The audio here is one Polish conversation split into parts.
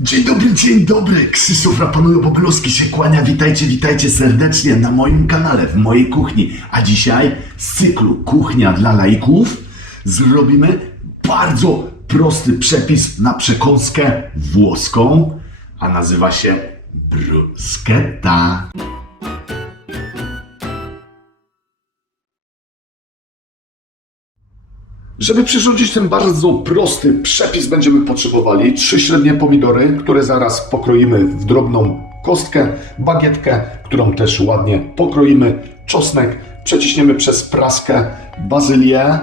Dzień dobry, dzień dobry! Krzysztof Rapanujo Bobylowski się kłania. Witajcie, witajcie serdecznie na moim kanale, w mojej kuchni. A dzisiaj z cyklu Kuchnia dla laików zrobimy bardzo prosty przepis na przekąskę włoską, a nazywa się bruschetta. Żeby przyrządzić ten bardzo prosty przepis, będziemy potrzebowali trzy średnie pomidory, które zaraz pokroimy w drobną kostkę, bagietkę, którą też ładnie pokroimy, czosnek, przeciśniemy przez praskę, bazylię.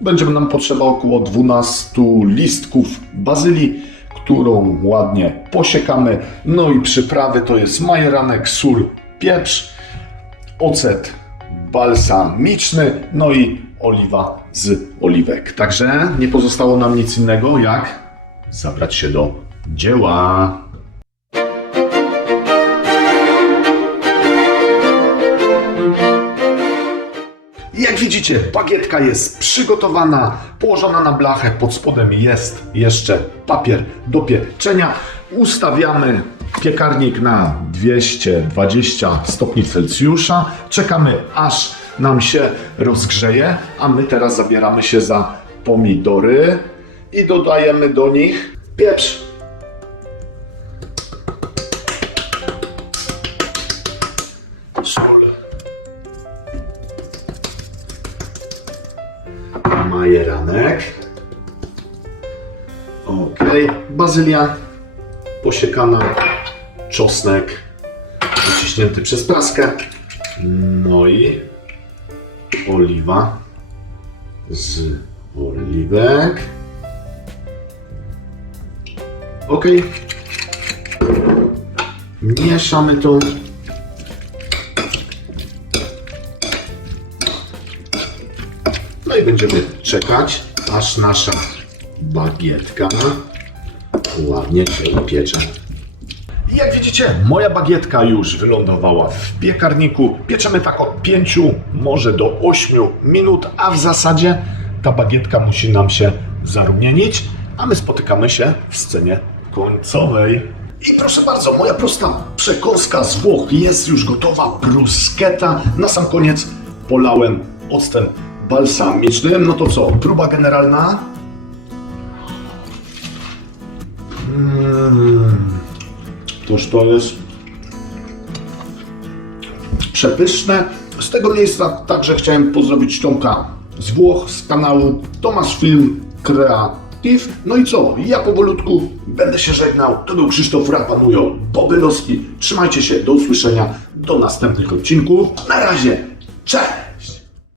Będzie nam potrzeba około 12 listków bazylii, którą ładnie posiekamy. No i przyprawy to jest majeranek, sól, pieprz, ocet balsamiczny, no i oliwa z oliwek. Także nie pozostało nam nic innego jak zabrać się do dzieła. Jak widzicie, bagietka jest przygotowana, położona na blachę, pod spodem jest jeszcze papier do pieczenia. Ustawiamy piekarnik na 220 stopni Celsjusza. Czekamy aż nam się rozgrzeje, a my teraz zabieramy się za pomidory i dodajemy do nich pieprz. Sól. majeranek. Ok, bazylia posiekana, czosnek wyciśnięty przez praskę, no i oliwa z oliwek. Ok, mieszamy to. No i będziemy czekać, aż nasza bagietka ładnie się upiecze. Jak widzicie, moja bagietka już wylądowała w piekarniku. Pieczemy tak od 5, może do 8 minut, a w zasadzie ta bagietka musi nam się zarumienić, a my spotykamy się w scenie końcowej. I proszę bardzo, moja prosta przekąska z Włoch jest już gotowa, bruschetta. Na sam koniec polałem octem balsamicznym. No to co, próba generalna? Mm, toż to jest przepyszne. Z tego miejsca także chciałem pozdrowić Tomka z Włoch, z kanału Tomasz Film Creative. No i co? Ja powolutku będę się żegnał. To był Krzysztof Rapanujo Bobylowski. Trzymajcie się, do usłyszenia, do następnych odcinków. Na razie, cześć!